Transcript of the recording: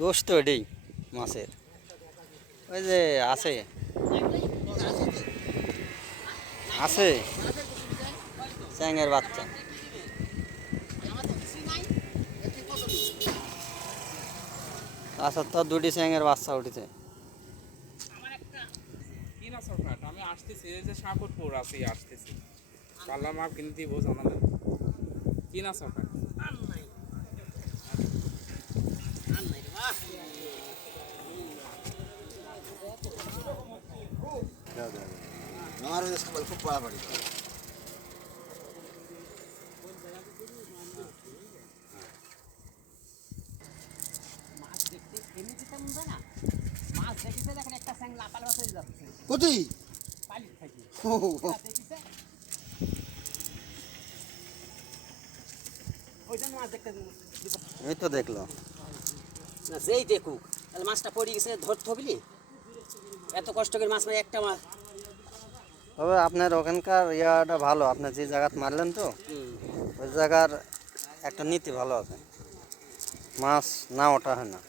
দোষ তো এটাই মাছের, ওই যে আছে আছে চ্যাংয়ের বাচ্চা। আচ্ছা, তো দুটি চ্যাংয়ের বাচ্চা উঠেছে। আমি আসতেছি, এই যে শাহপুরপুর আছি, আসতেছি পাল্লা মাপ কিনতে বোঝ আমাদের কিনা সরকার খুব পড়াপড়ি কোথায় এই তো দেখলো না, যেই দেখুক তাহলে মাছটা পড়ে গেছে, ধরতে হবে নি? এত কষ্ট করে মাছ, মানে একটা মাছ। তবে আপনার ওখানকার ইয়াটা ভালো, আপনি যে জায়গাত মারলেন তো ওই জায়গার একটা নীতি ভালো আছে, মাছ না ওঠা হয় না।